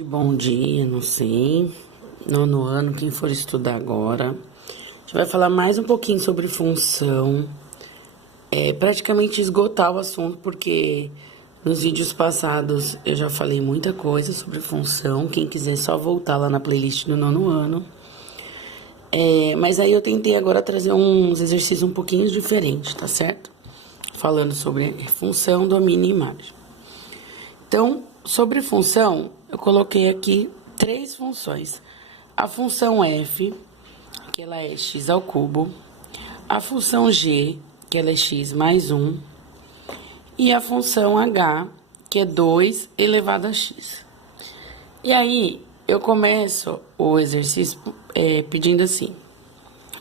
Bom dia, não sei, nono ano, quem for estudar agora. A gente vai falar mais um pouquinho sobre função. Praticamente esgotar o assunto, porque nos vídeos passados eu já falei muita coisa sobre função. Quem quiser só voltar lá na playlist do nono ano. Mas aí eu tentei agora trazer uns exercícios um pouquinho diferentes, tá certo? Falando sobre função, domínio e imagem. Então, sobre função, eu coloquei aqui três funções. A função f, que ela é x ao cubo. A função g, que ela é x mais 1. E a função h, que é 2 elevado a x. E aí, eu começo o exercício pedindo assim,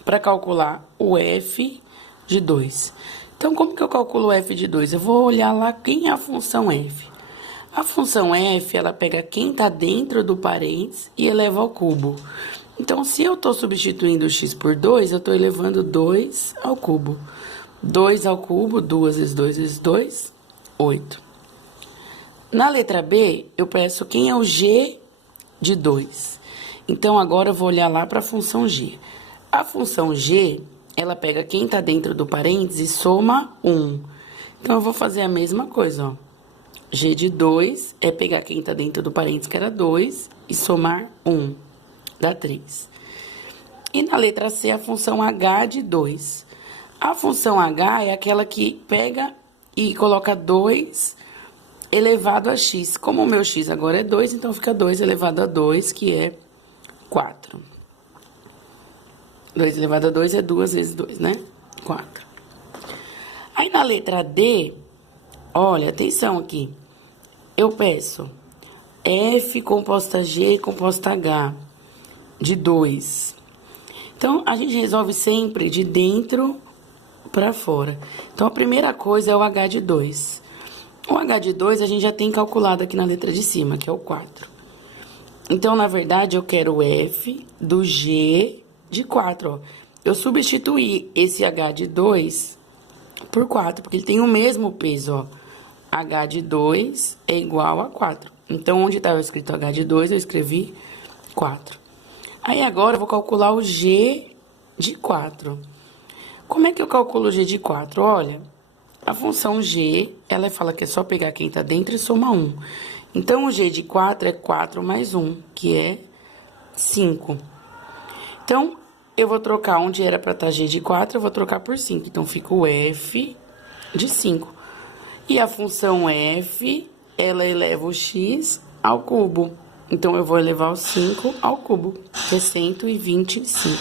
para calcular o f de 2. Então, como que eu calculo o f de 2? Eu vou olhar lá quem é a função f. A função f, ela pega quem está dentro do parênteses e eleva ao cubo. Então, se eu estou substituindo x por 2, eu estou elevando 2 ao cubo. 2 ao cubo, 2 vezes 2 vezes 2, 8. Na letra B, eu peço quem é o g de 2. Então, agora eu vou olhar lá para a função g. A função g, ela pega quem está dentro do parênteses e soma 1. Então, eu vou fazer a mesma coisa, ó. G de 2 é pegar quem está dentro do parênteses, que era 2, e somar 1, dá 3. E na letra C, a função h de 2. A função h é aquela que pega e coloca 2 elevado a x. Como o meu x agora é 2, então fica 2 elevado a 2, que é 4. 2 elevado a 2 é 2 vezes 2, né? 4. Aí na letra D, olha, atenção aqui. Eu peço F composta G composta H de 2. Então, a gente resolve sempre de dentro para fora. Então, a primeira coisa é o H de 2. O H de 2 a gente já tem calculado aqui na letra de cima, que é o 4. Então, na verdade, eu quero o F do G de 4. Ó. Eu substituí esse H de 2 por 4, porque ele tem o mesmo peso, ó. H de 2 é igual a 4. Então, onde estava escrito H de 2, eu escrevi 4. Aí, agora, eu vou calcular o G de 4. Como é que eu calculo o G de 4? Olha, a função G, ela fala que é só pegar quem está dentro e somar 1. Então, o G de 4 é 4 mais 1, que é 5. Então, eu vou trocar onde era para estar G de 4, eu vou trocar por 5. Então, fica o F de 5. E a função f, ela eleva o x ao cubo. Então, eu vou elevar o 5 ao cubo, que é 125.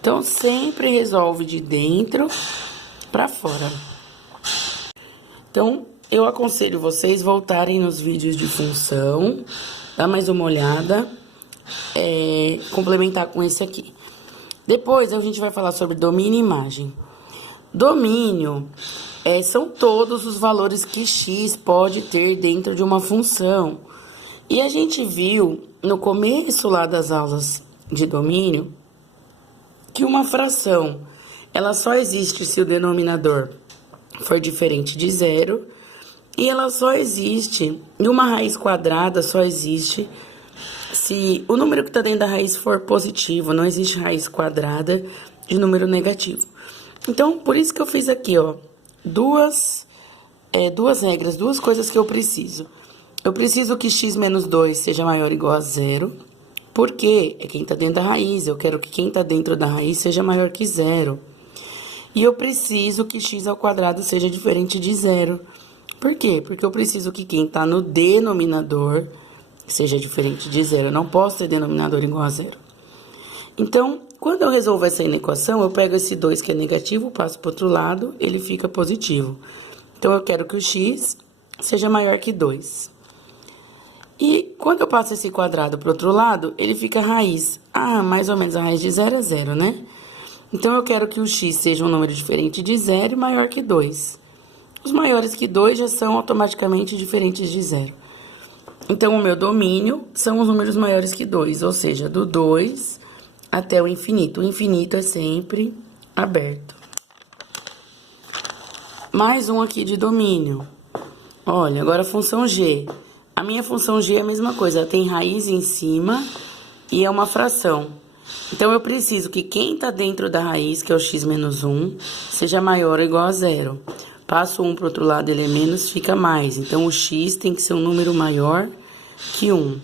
Então, sempre resolve de dentro para fora. Então, eu aconselho vocês voltarem nos vídeos de função, dar mais uma olhada, complementar com esse aqui. Depois, a gente vai falar sobre domínio e imagem. Domínio são todos os valores que x pode ter dentro de uma função. E a gente viu no começo lá das aulas de domínio que uma fração, ela só existe se o denominador for diferente de zero, e ela só existe, e uma raiz quadrada só existe se o número que está dentro da raiz for positivo. Não existe raiz quadrada de número negativo. Então, por isso que eu fiz aqui, ó, duas regras, duas coisas que eu preciso. Eu preciso que x menos 2 seja maior ou igual a zero, porque é quem está dentro da raiz. Eu quero que quem está dentro da raiz seja maior que zero. E eu preciso que x ao quadrado seja diferente de zero. Por quê? Porque eu preciso que quem está no denominador seja diferente de zero. Eu não posso ter denominador igual a zero. Então, quando eu resolvo essa equação, eu pego esse 2 que é negativo, passo para o outro lado, ele fica positivo. Então, eu quero que o x seja maior que 2. E quando eu passo esse quadrado para o outro lado, ele fica raiz. Mais ou menos a raiz de 0 é 0, né? Então, eu quero que o x seja um número diferente de 0 e maior que 2. Os maiores que 2 já são automaticamente diferentes de 0. Então, o meu domínio são os números maiores que 2, ou seja, do 2 até o infinito. O infinito é sempre aberto. Mais um aqui de domínio. Olha, agora a função g. A minha função g é a mesma coisa, ela tem raiz em cima e é uma fração. Então, eu preciso que quem está dentro da raiz, que é o x menos 1, seja maior ou igual a zero. Passo 1 para o outro lado, ele é menos, fica mais. Então, o x tem que ser um número maior que 1.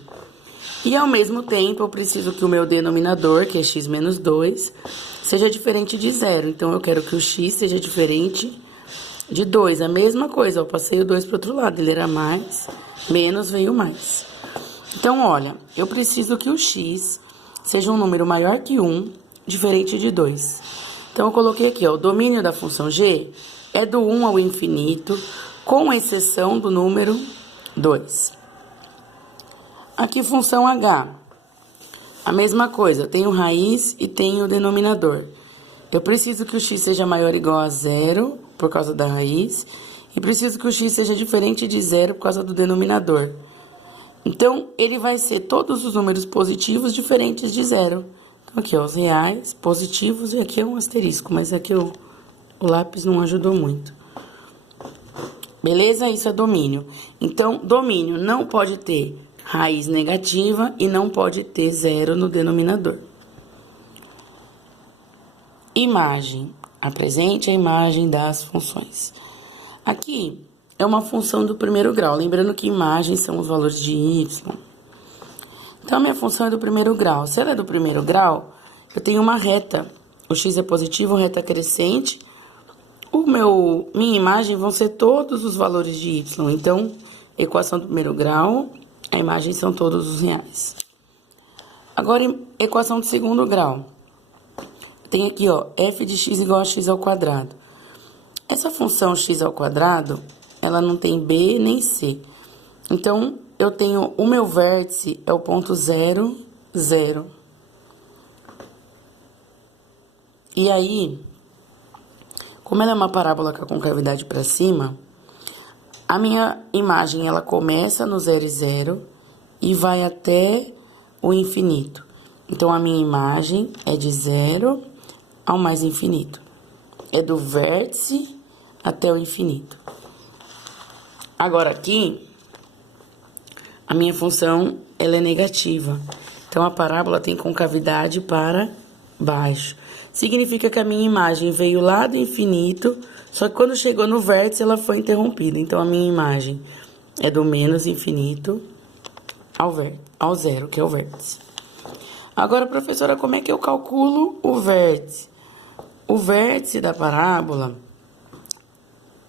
E, ao mesmo tempo, eu preciso que o meu denominador, que é x menos 2, seja diferente de zero. Então, eu quero que o x seja diferente de 2. A mesma coisa, eu passei o 2 para o outro lado, ele era mais, menos veio mais. Então, olha, eu preciso que o x seja um número maior que 1, diferente de 2. Então, eu coloquei aqui, ó, o domínio da função g é do 1 ao infinito, com exceção do número 2. Aqui, função h. A mesma coisa, tenho raiz e tenho denominador. Eu preciso que o x seja maior ou igual a zero, por causa da raiz, e preciso que o x seja diferente de zero por causa do denominador. Então, ele vai ser todos os números positivos diferentes de zero. Então, aqui, ó, os reais, positivos, e aqui é um asterisco, mas aqui o lápis não ajudou muito. Beleza? Isso é domínio. Então, domínio não pode ter raiz negativa e não pode ter zero no denominador. Imagem. Apresente a imagem das funções. Aqui é uma função do primeiro grau. Lembrando que imagens são os valores de y. Então, a minha função é do primeiro grau. Se ela é do primeiro grau, eu tenho uma reta. O x é positivo, reta crescente. Minha imagem vão ser todos os valores de y. Então, equação do primeiro grau, a imagem são todos os reais. Agora, equação do segundo grau. Tem aqui, ó, f de x igual a x ao quadrado. Essa função x ao quadrado, ela não tem b nem c. Então, eu tenho o meu vértice é o ponto 0, 0. E aí, como ela é uma parábola com a concavidade para cima, a minha imagem, ela começa no 0 e 0 e vai até o infinito. Então, a minha imagem é de 0 ao mais infinito. É do vértice até o infinito. Agora, aqui, a minha função, ela é negativa. Então, a parábola tem concavidade para baixo. Significa que a minha imagem veio lá do infinito, só que quando chegou no vértice, ela foi interrompida. Então, a minha imagem é do menos infinito ao zero, que é o vértice. Agora, professora, como é que eu calculo o vértice? O vértice da parábola,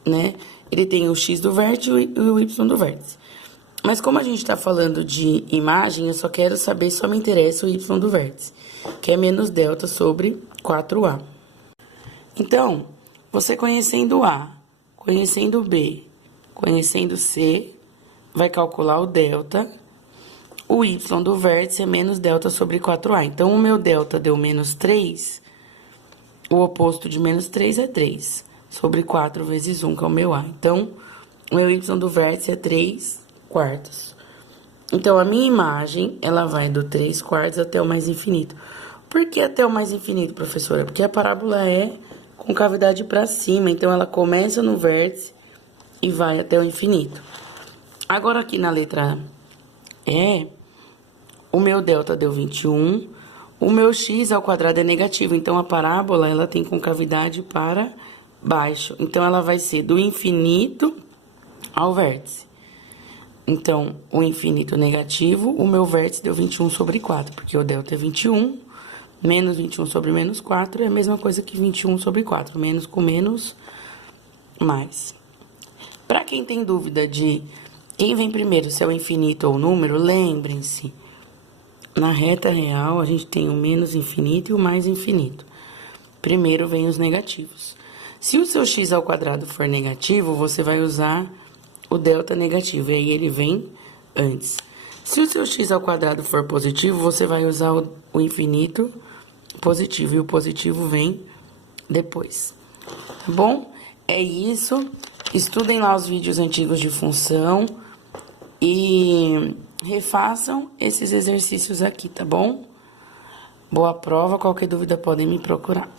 né, ele tem o x do vértice e o y do vértice. Mas como a gente está falando de imagem, eu só quero saber, só me interessa o y do vértice, que é menos delta sobre 4a. Então, você conhecendo A, conhecendo B, conhecendo C, vai calcular o delta. O y do vértice é menos delta sobre 4a. Então, o meu delta deu menos 3, o oposto de menos 3 é 3, sobre 4 vezes 1, que é o meu A. Então, o meu y do vértice é 3 quartos. Então, a minha imagem, ela vai do 3 quartos até o mais infinito. Por que até o mais infinito, professora? Porque a parábola é com cavidade para cima, então ela começa no vértice e vai até o infinito. Agora, aqui na letra E, o meu delta deu 21, o meu x ao quadrado é negativo, então a parábola, ela tem concavidade para baixo. Então, ela vai ser do infinito ao vértice. Então, o infinito negativo, o meu vértice deu 21 sobre 4, porque o delta é 21, menos 21 sobre menos 4 é a mesma coisa que 21 sobre 4, menos com menos, mais. Para quem tem dúvida de quem vem primeiro, se é o infinito ou o número, lembrem-se, na reta real, a gente tem o menos infinito e o mais infinito. Primeiro vem os negativos. Se o seu x ao quadrado for negativo, você vai usar o delta negativo, e aí ele vem antes. Se o seu x ao quadrado for positivo, você vai usar o infinito positivo, e o positivo vem depois. Tá bom? É isso. Estudem lá os vídeos antigos de função e refaçam esses exercícios aqui, tá bom? Boa prova, qualquer dúvida podem me procurar.